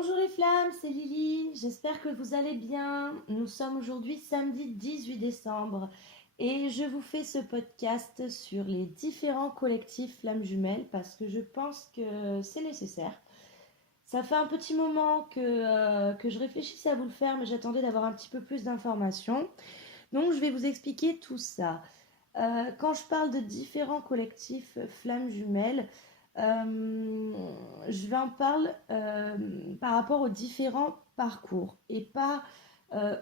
Bonjour les flammes, c'est Lily, j'espère que vous allez bien. Nous sommes aujourd'hui samedi 18 décembre et je vous fais ce podcast sur les différents collectifs flammes jumelles parce que je pense que c'est nécessaire. Ça fait un petit moment que je réfléchissais à vous le faire, mais j'attendais d'avoir un petit peu plus d'informations. Donc je vais vous expliquer tout ça. Quand je parle de différents collectifs flammes jumelles, euh, je vais en parler par rapport aux différents parcours et pas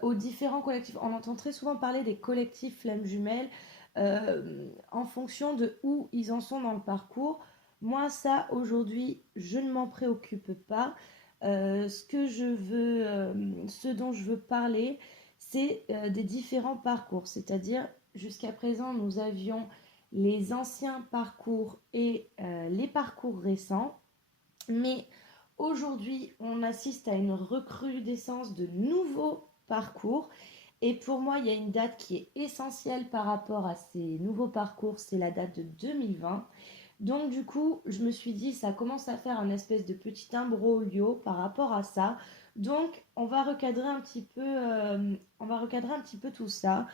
aux différents collectifs. On entend très souvent parler des collectifs flammes jumelles en fonction de où ils en sont dans le parcours. Moi, ça, aujourd'hui, je ne m'en préoccupe pas. Ce dont je veux parler, c'est des différents parcours, c'est-à-dire jusqu'à présent, nous avions les anciens parcours et les parcours récents, mais aujourd'hui, on assiste à une recrudescence de nouveaux parcours. Et pour moi, il y a une date qui est essentielle par rapport à ces nouveaux parcours, c'est la date de 2020. Donc du coup, je me suis dit, ça commence à faire un espèce de petit imbroglio par rapport à ça. Donc on va recadrer un petit peu tout ça.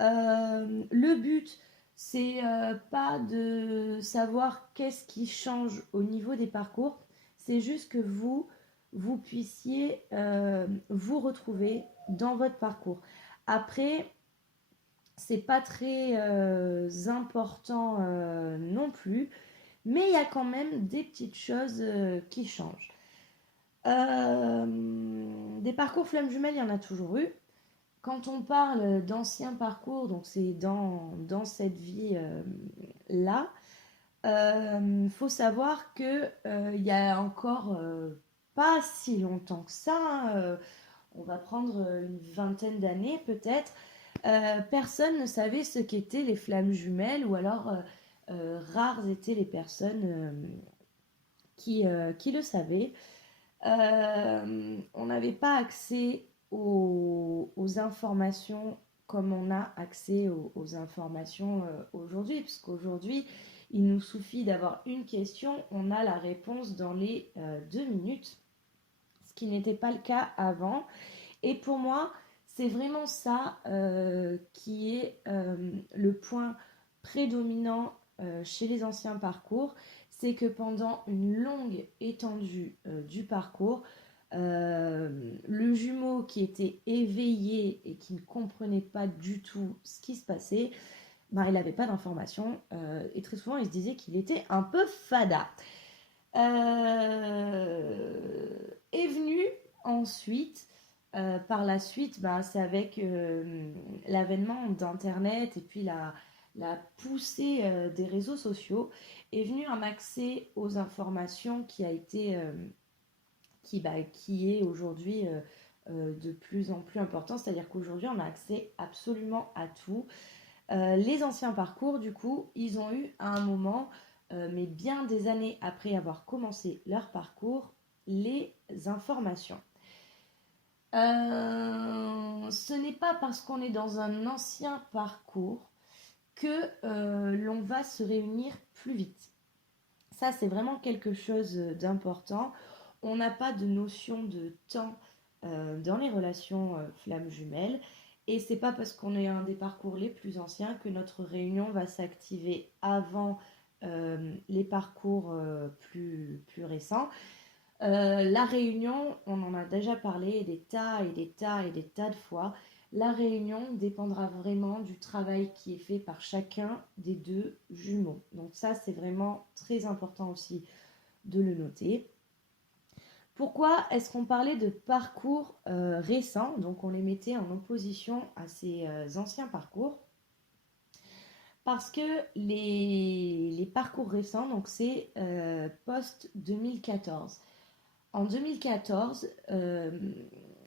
Le but, c'est pas de savoir qu'est-ce qui change au niveau des parcours, c'est juste que vous puissiez vous retrouver dans votre parcours. Après, c'est pas très important non plus, mais il y a quand même des petites choses qui changent. Des parcours flammes jumelles, il y en a toujours eu. Quand on parle d'anciens parcours, donc c'est dans cette vie-là, faut savoir que il y a encore pas si longtemps que ça, hein, on va prendre une vingtaine d'années peut-être, personne ne savait ce qu'étaient les flammes jumelles ou alors rares étaient les personnes qui le savaient. On n'avait pas accès aux informations comme on a accès aux informations aujourd'hui, puisqu'aujourd'hui, il nous suffit d'avoir une question, on a la réponse dans les 2 minutes, ce qui n'était pas le cas avant. Et pour moi, c'est vraiment ça qui est le point prédominant chez les anciens parcours, c'est que pendant une longue étendue du parcours, le jumeau qui était éveillé et qui ne comprenait pas du tout ce qui se passait, ben, il n'avait pas d'informations et très souvent il se disait qu'il était un peu fada. Est venu ensuite, par la suite, bah, c'est avec l'avènement d'Internet et puis la poussée des réseaux sociaux, est venu un accès aux informations qui a été, qui est aujourd'hui de plus en plus important. C'est-à-dire qu'aujourd'hui, on a accès absolument à tout. Les anciens parcours, du coup, ils ont eu à un moment, mais bien des années après avoir commencé leur parcours, les informations. Ce n'est pas parce qu'on est dans un ancien parcours que l'on va se réunir plus vite. Ça, c'est vraiment quelque chose d'important. On n'a pas de notion de temps dans les relations flammes jumelles. Et c'est pas parce qu'on est un des parcours les plus anciens que notre réunion va s'activer avant les parcours plus récents. La réunion, on en a déjà parlé des tas et des tas et des tas de fois. La réunion dépendra vraiment du travail qui est fait par chacun des deux jumeaux. Donc ça, c'est vraiment très important aussi de le noter. Pourquoi est-ce qu'on parlait de parcours récents? Donc on les mettait en opposition à ces anciens parcours. Parce que les parcours récents, donc c'est post-2014. En 2014,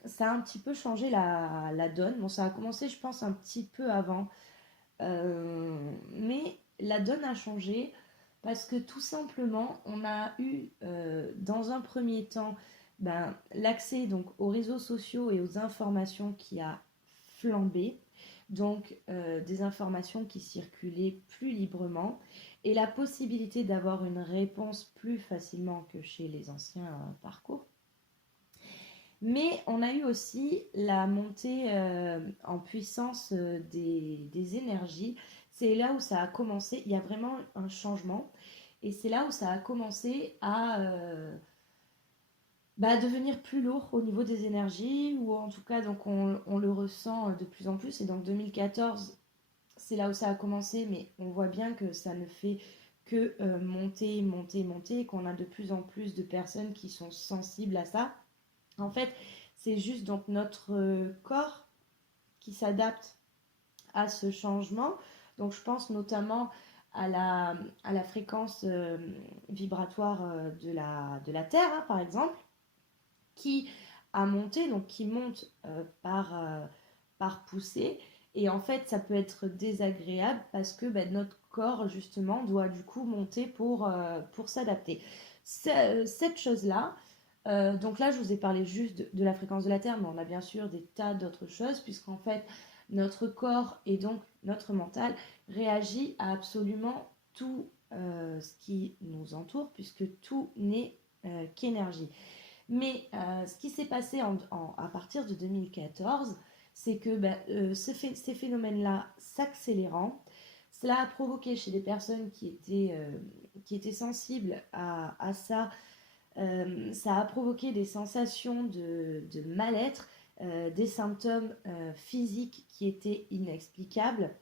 ça a un petit peu changé la donne. Bon, ça a commencé, je pense, un petit peu avant. Mais la donne a changé parce que tout simplement, on a eu dans un premier temps l'accès donc aux réseaux sociaux et aux informations qui a flambé. Donc des informations qui circulaient plus librement et la possibilité d'avoir une réponse plus facilement que chez les anciens parcours. Mais on a eu aussi la montée en puissance des énergies. C'est là où ça a commencé, il y a vraiment un changement. Et c'est là où ça a commencé à devenir plus lourd au niveau des énergies, ou en tout cas, donc on le ressent de plus en plus. Et donc 2014, c'est là où ça a commencé, mais on voit bien que ça ne fait que monter, monter, monter, et qu'on a de plus en plus de personnes qui sont sensibles à ça. En fait, c'est juste donc notre corps qui s'adapte à ce changement. Donc je pense notamment à la fréquence vibratoire de la Terre, hein, par exemple, qui a monté, donc qui monte par poussée. Et en fait, ça peut être désagréable parce que notre corps, justement, doit du coup monter pour s'adapter. Cette chose-là, donc là, je vous ai parlé juste de la fréquence de la Terre, mais on a bien sûr des tas d'autres choses, puisqu'en fait, notre corps et donc notre mental réagit à absolument tout ce qui nous entoure, puisque tout n'est qu'énergie. Mais ce qui s'est passé à partir de 2014, c'est que ces phénomènes-là s'accélérant, cela a provoqué chez des personnes qui étaient sensibles à ça, ça a provoqué des sensations de mal-être, des symptômes physiques qui étaient inexplicables.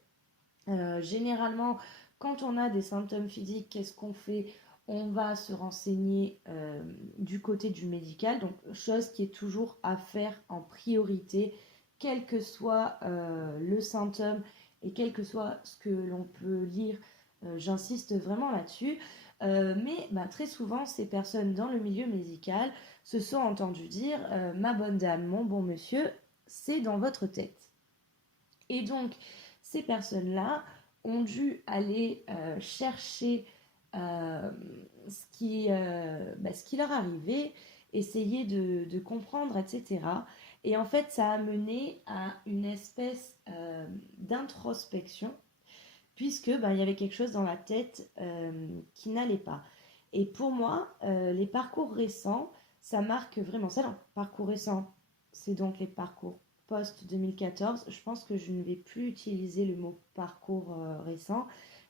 Généralement, quand on a des symptômes physiques, qu'est-ce qu'on fait? On va se renseigner du côté du médical, donc chose qui est toujours à faire en priorité, quel que soit le symptôme et quel que soit ce que l'on peut lire. J'insiste vraiment là-dessus. Mais très souvent, ces personnes dans le milieu médical se sont entendues dire ma bonne dame, mon bon monsieur, c'est dans votre tête. Et donc, ces personnes-là ont dû aller chercher ce qui leur arrivait, essayer de comprendre, etc. Et en fait, ça a mené à une espèce d'introspection, puisque il y avait quelque chose dans la tête qui n'allait pas. Et pour moi, les parcours récents, ça marque vraiment ça. Non, parcours récents, c'est donc les parcours post-2014. Je pense que je ne vais plus utiliser le mot parcours récent,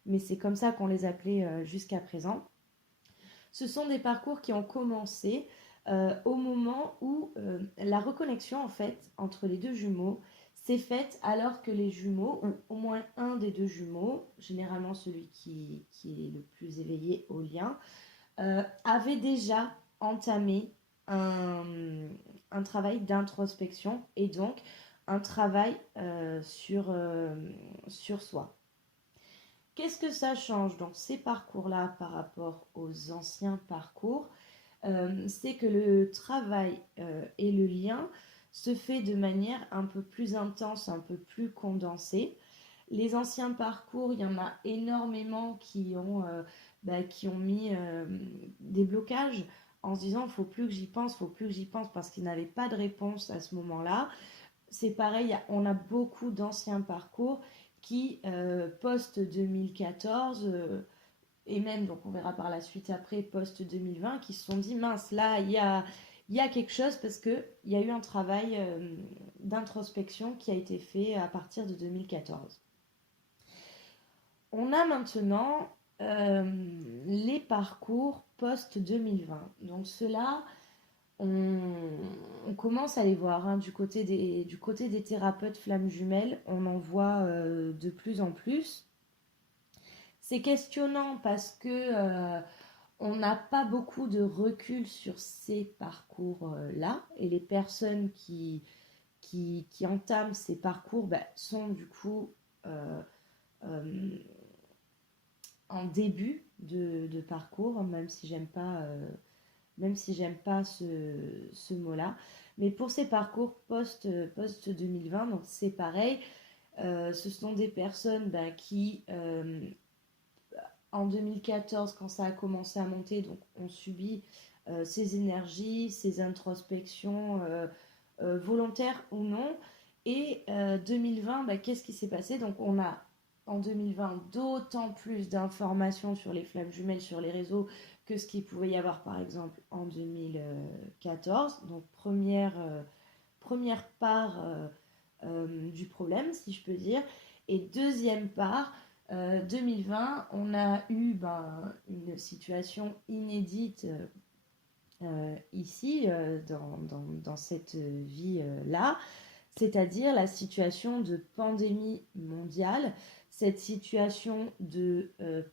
mais c'est comme ça qu'on les appelait jusqu'à présent. Ce sont des parcours qui ont commencé au moment où la reconnexion en fait entre les deux jumeaux s'est faite alors que les jumeaux, ou au moins un des deux jumeaux, généralement celui qui est le plus éveillé au lien, avait déjà entamé un, un travail d'introspection et donc un travail sur soi. Qu'est-ce que ça change dans ces parcours-là par rapport aux anciens parcours? C'est que le travail et le lien se fait de manière un peu plus intense, un peu plus condensée. Les anciens parcours, il y en a énormément qui ont mis des blocages en se disant il faut plus que j'y pense, il faut plus que j'y pense parce qu'ils n'avaient pas de réponse à ce moment-là. C'est pareil, on a beaucoup d'anciens parcours qui, post-2014, et même, donc on verra par la suite après, post-2020, qui se sont dit, mince, là, il y a quelque chose parce qu'il y a eu un travail d'introspection qui a été fait à partir de 2014. On a maintenant les parcours post-2020. Donc cela, on commence à les voir hein, du côté des thérapeutes flammes jumelles, on en voit de plus en plus. C'est questionnant parce que on n'a pas beaucoup de recul sur ces parcours-là et les personnes qui entament ces parcours sont du coup euh, en début de parcours, même si j'aime pas ce mot-là. Mais pour ces parcours post 2020, donc c'est pareil. Ce sont des personnes qui, en 2014, quand ça a commencé à monter, donc ont subi ces énergies, ces introspections volontaires ou non. Et 2020, qu'est-ce qui s'est passé? Donc on a en 2020 d'autant plus d'informations sur les flammes jumelles sur les réseaux que ce qu'il pouvait y avoir par exemple en 2014. Donc première part du problème, si je peux dire. Et deuxième part, 2020, on a eu une situation inédite ici, dans cette vie-là, c'est-à-dire la situation de pandémie mondiale, cette situation de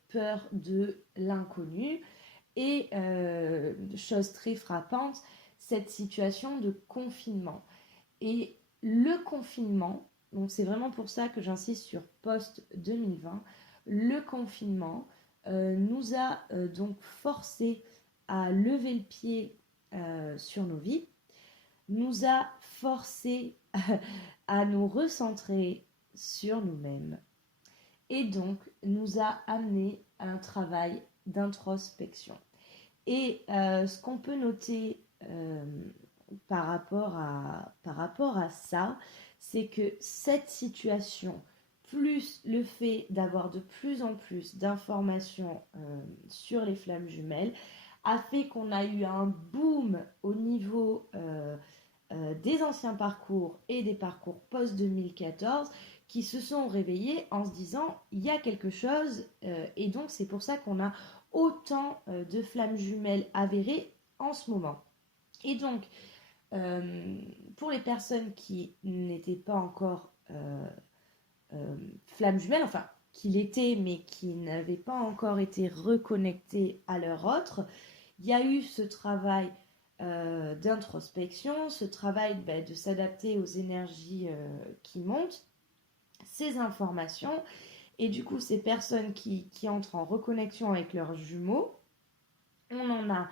peur de l'inconnu et, chose très frappante, cette situation de confinement. Et le confinement, donc c'est vraiment pour ça que j'insiste sur post-2020, le confinement nous a donc forcé à lever le pied sur nos vies, nous a forcé à nous recentrer sur nous-mêmes et donc nous a amené à un travail d'introspection. Et ce qu'on peut noter par rapport à ça, c'est que cette situation, plus le fait d'avoir de plus en plus d'informations sur les flammes jumelles, a fait qu'on a eu un boom au niveau des anciens parcours et des parcours post-2014 qui se sont réveillés en se disant il y a quelque chose, et donc c'est pour ça qu'on a autant de flammes jumelles avérées en ce moment. Et donc, pour les personnes qui n'étaient pas encore flammes jumelles, enfin, qui l'étaient mais qui n'avaient pas encore été reconnectées à leur autre, il y a eu ce travail d'introspection, ce travail de s'adapter aux énergies qui montent, ces informations, et du coup ces personnes qui entrent en reconnexion avec leurs jumeaux, on en a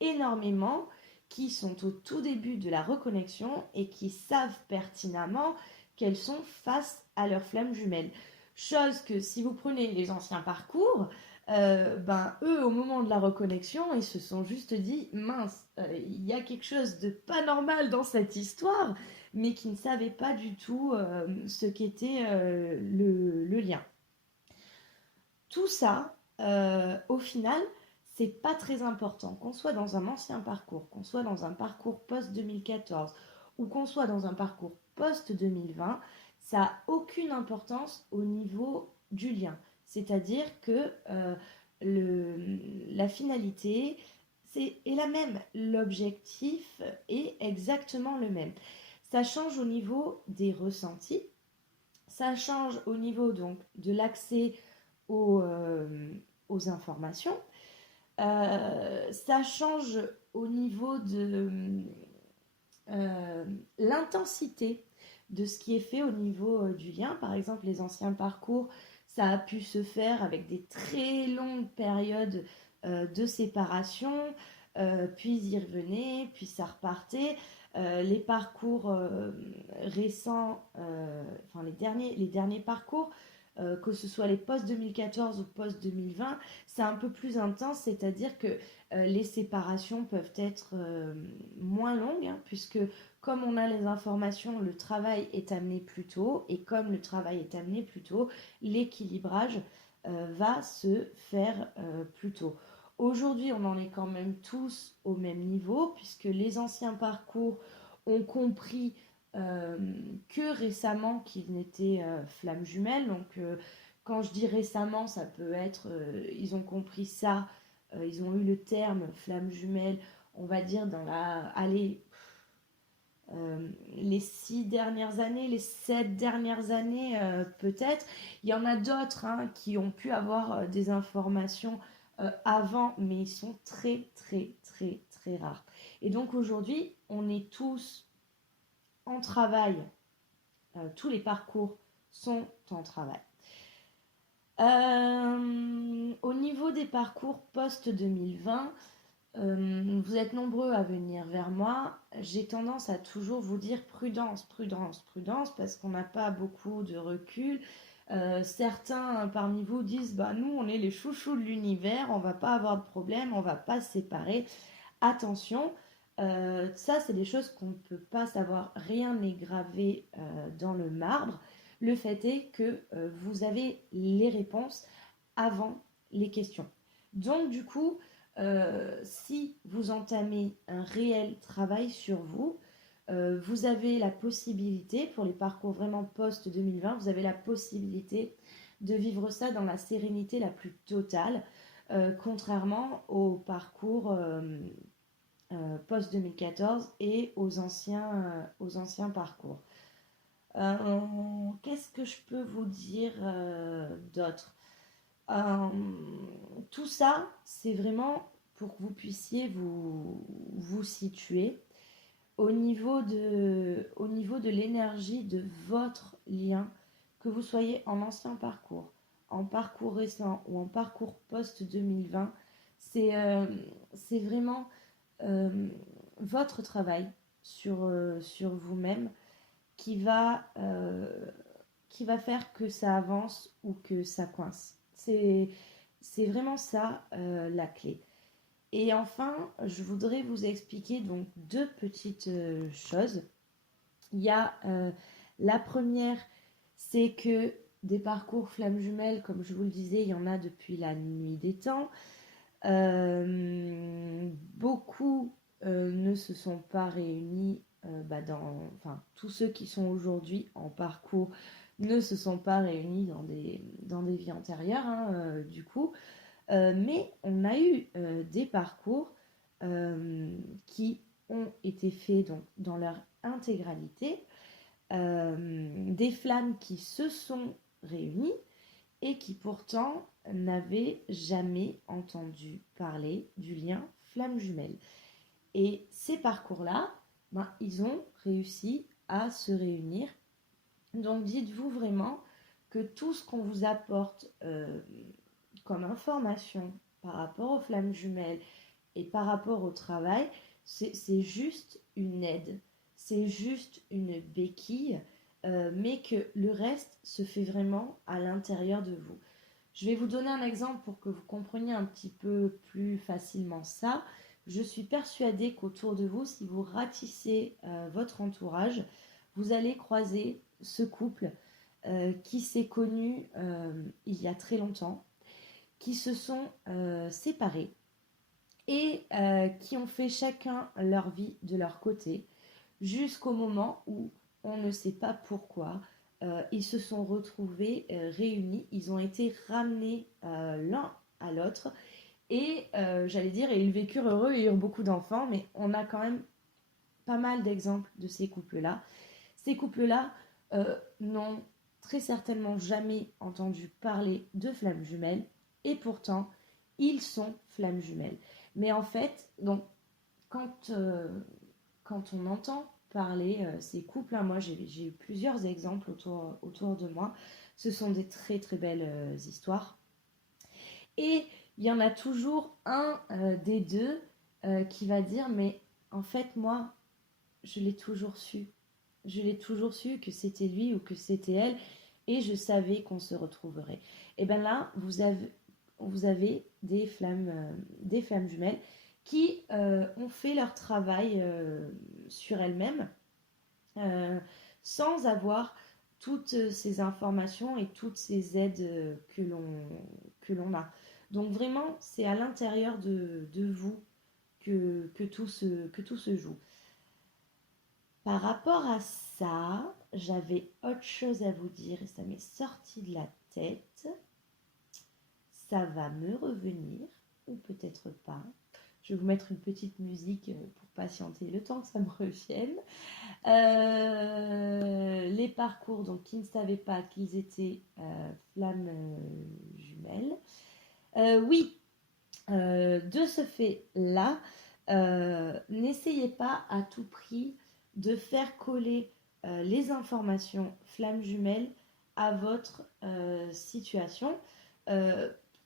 énormément qui sont au tout début de la reconnexion et qui savent pertinemment qu'elles sont face à leurs flammes jumelles. Chose que si vous prenez les anciens parcours, eux, au moment de la reconnexion, ils se sont juste dit mince, il y a quelque chose de pas normal dans cette histoire, mais qui ne savaient pas du tout ce qu'était le lien. Tout ça, au final, c'est pas très important. Qu'on soit dans un ancien parcours, qu'on soit dans un parcours post-2014 ou qu'on soit dans un parcours post-2020, ça n'a aucune importance au niveau du lien. C'est-à-dire que la finalité est la même. L'objectif est exactement le même. Ça change au niveau des ressentis. Ça change au niveau donc de l'accès aux informations. Ça change au niveau de l'intensité de ce qui est fait au niveau du lien. Par exemple, les anciens parcours, ça a pu se faire avec des très longues périodes de séparation, puis ils y revenaient, puis ça repartait. Les parcours récents, enfin les derniers parcours, que ce soit les post-2014 ou post-2020, c'est un peu plus intense, c'est-à-dire que les séparations peuvent être moins longues, hein, puisque comme on a les informations, le travail est amené plus tôt, et comme le travail est amené plus tôt, l'équilibrage va se faire plus tôt. Aujourd'hui, on en est quand même tous au même niveau, puisque les anciens parcours ont compris que récemment qu'ils n'étaient flammes jumelles. Donc, quand je dis récemment, ça peut être, ils ont compris ça, ils ont eu le terme flammes jumelles, on va dire les 6 dernières années, les 7 dernières années peut-être. Il y en a d'autres qui ont pu avoir des informations avant, mais ils sont très très très très rares. Et donc aujourd'hui, on est tous en travail, tous les parcours sont en travail. Au niveau des parcours post-2020, vous êtes nombreux à venir vers moi. J'ai tendance à toujours vous dire prudence, prudence, prudence, parce qu'on n'a pas beaucoup de recul. Certains parmi vous disent nous on est les chouchous de l'univers, on va pas avoir de problème, on va pas se séparer. Attention, ça c'est des choses qu'on ne peut pas savoir, rien n'est gravé dans le marbre. Le fait est que vous avez les réponses avant les questions. Donc du coup, si vous entamez un réel travail sur vous, vous avez la possibilité, pour les parcours vraiment post-2020, vous avez la possibilité de vivre ça dans la sérénité la plus totale, contrairement au parcours post-2014 et aux anciens parcours. Qu'est-ce que je peux vous dire d'autre? Euh, Tout ça, c'est vraiment pour que vous puissiez vous situer au niveau de l'énergie de votre lien, que vous soyez en ancien parcours, en parcours récent ou en parcours post-2020. C'est vraiment euh, votre travail sur vous-même qui qui va faire que ça avance ou que ça coince. C'est vraiment ça la clé. Et enfin, je voudrais vous expliquer donc deux petites choses. Il y a la première, c'est que des parcours flammes jumelles, comme je vous le disais, il y en a depuis la nuit des temps. Beaucoup ne se sont pas réunis enfin, tous ceux qui sont aujourd'hui en parcours ne se sont pas réunis dans des vies antérieures, hein, du coup. Mais on a eu des parcours qui ont été faits donc, dans leur intégralité, des flammes qui se sont réunies et qui pourtant n'avaient jamais entendu parler du lien flamme jumelle. Et ces parcours-là, ils ont réussi à se réunir. Donc dites-vous vraiment que tout ce qu'on vous apporte comme information par rapport aux flammes jumelles et par rapport au travail, c'est juste une aide, c'est juste une béquille, mais que le reste se fait vraiment à l'intérieur de vous. Je vais vous donner un exemple pour que vous compreniez un petit peu plus facilement ça. Je suis persuadée qu'autour de vous, si vous ratissez votre entourage, vous allez croiser ce couple qui s'est connu il y a très longtemps, qui se sont séparés et qui ont fait chacun leur vie de leur côté jusqu'au moment où on ne sait pas pourquoi ils se sont retrouvés réunis, ils ont été ramenés l'un à l'autre et j'allais dire, et ils vécurent heureux et eurent beaucoup d'enfants, mais on a quand même pas mal d'exemples de ces couples-là. Ces couples-là n'ont très certainement jamais entendu parler de flammes jumelles et pourtant ils sont flammes jumelles. Mais en fait, donc, quand, euh, quand on entend parler ces couples, hein, moi j'ai eu plusieurs exemples autour de moi, ce sont des très très belles histoires. Et il y en a toujours un des deux qui va dire, mais en fait moi, je l'ai toujours su. Je l'ai toujours su que c'était lui ou que c'était elle et je savais qu'on se retrouverait. Et bien là, vous avez des flammes jumelles qui ont fait leur travail sur elles-mêmes euh, sans avoir toutes ces informations et toutes ces aides que l'on a. Donc vraiment, c'est à l'intérieur de vous que tout se joue. Par rapport à ça, j'avais autre chose à vous dire et ça m'est sorti de la tête. Ça va me revenir, ou peut-être pas. Je vais vous mettre une petite musique pour patienter le temps que ça me revienne. Les parcours, donc qui ne savaient pas qu'ils étaient flammes jumelles. Oui, de ce fait-là, n'essayez pas à tout prix de faire coller les informations flammes jumelles à votre situation.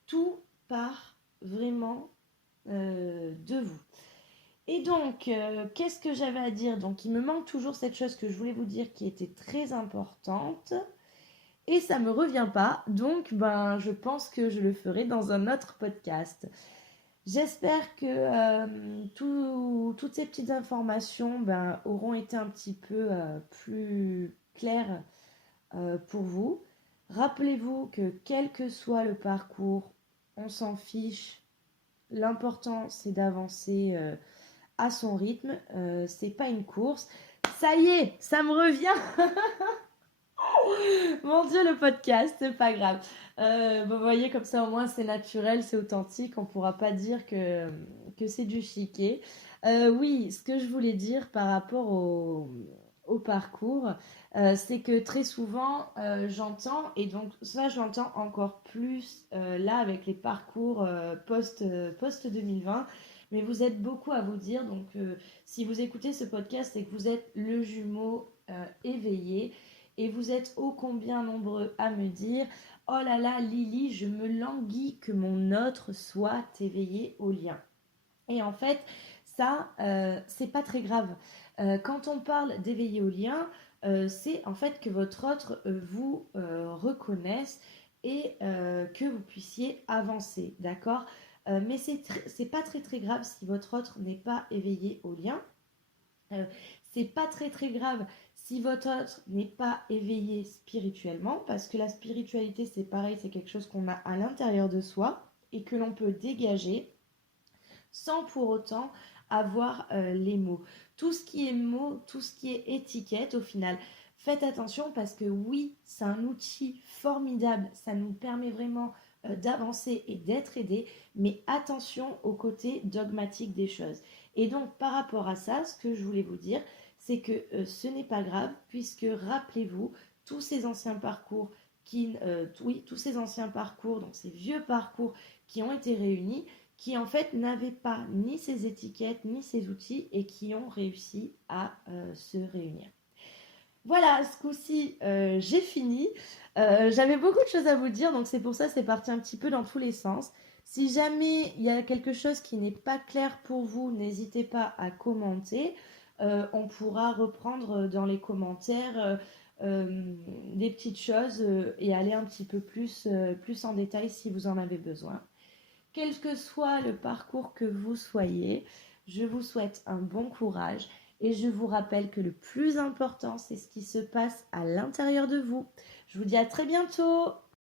Tout part vraiment de vous. Et donc, qu'est-ce que j'avais à dire? Donc, il me manque toujours cette chose que je voulais vous dire qui était très importante. Et ça ne me revient pas. Donc, je pense que je le ferai dans un autre podcast. J'espère que toutes ces petites informations auront été un petit peu plus claires pour vous. Rappelez-vous que quel que soit le parcours, on s'en fiche. L'important, c'est d'avancer à son rythme. C'est pas une course. Ça y est, ça me revient. Mon Dieu, le podcast, c'est pas grave. Vous voyez, comme ça, au moins, c'est naturel, c'est authentique. On pourra pas dire que c'est du chiquet. Oui, ce que je voulais dire par rapport au parcours, c'est que très souvent, j'entends, et donc ça, je l'entends encore plus là avec les parcours post 2020. Mais vous êtes beaucoup à vous dire, donc si vous écoutez ce podcast, c'est que vous êtes le jumeau éveillé. Et vous êtes ô combien nombreux à me dire: oh là là, Lily, je me languis que mon autre soit éveillé au lien. Et en fait, ça, c'est pas très grave. Quand on parle d'éveiller au lien, c'est en fait que votre autre vous reconnaisse et que vous puissiez avancer, d'accord. Mais c'est pas très très grave si votre autre n'est pas éveillé au lien. Euh, c'est pas très très grave si votre autre n'est pas éveillé spirituellement, parce que la spiritualité, c'est pareil, c'est quelque chose qu'on a à l'intérieur de soi et que l'on peut dégager sans pour autant avoir les mots. Tout ce qui est mots, tout ce qui est étiquette, au final, faites attention parce que oui, c'est un outil formidable, ça nous permet vraiment d'avancer et d'être aidé, mais attention au côté dogmatique des choses. Et donc, par rapport à ça, ce que je voulais vous dire, c'est que ce n'est pas grave, puisque rappelez-vous, tous ces anciens parcours oui, tous ces anciens parcours, donc ces vieux parcours qui ont été réunis, qui en fait n'avaient pas ni ces étiquettes ni ces outils et qui ont réussi à se réunir. Voilà, ce coup-ci, j'ai fini. J'avais beaucoup de choses à vous dire, donc c'est pour ça c'est parti un petit peu dans tous les sens. Si jamais il y a quelque chose qui n'est pas clair pour vous, n'hésitez pas à commenter. On pourra reprendre dans les commentaires des petites choses et aller un petit peu plus en détail si vous en avez besoin. Quel que soit le parcours que vous soyez, je vous souhaite un bon courage et je vous rappelle que le plus important, c'est ce qui se passe à l'intérieur de vous. Je vous dis à très bientôt.